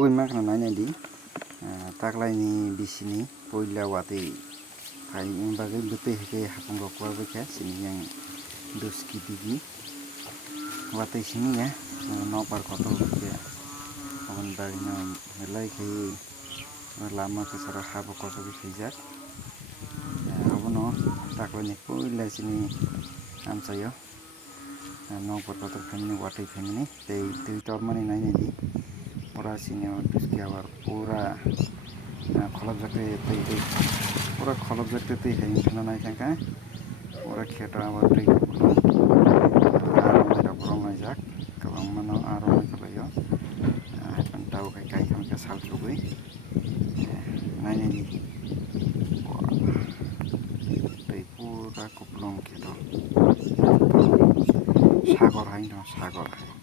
nogoi makna naina di taklai ni bisini poila watui hai bagui butui hike hapung rok wabukha sini yang duski digi watui sini ya nopar kotor buke abon bagui no melai kai lama kesara habo kotor bijak abono taklai ni poila sini amsayo nopar kotor family watui family tei tui tormani naina di ora sini duski abar pura kholop jakte tei pura kholop jakte tei hai khana nai thangka pura kheto abar tei kulo aro mai rok jak kabang mano aro mai kalayo hapan tau kai kai khamka sal chugui naina ni tei pura kuplong kheto sagor hai no sagor hai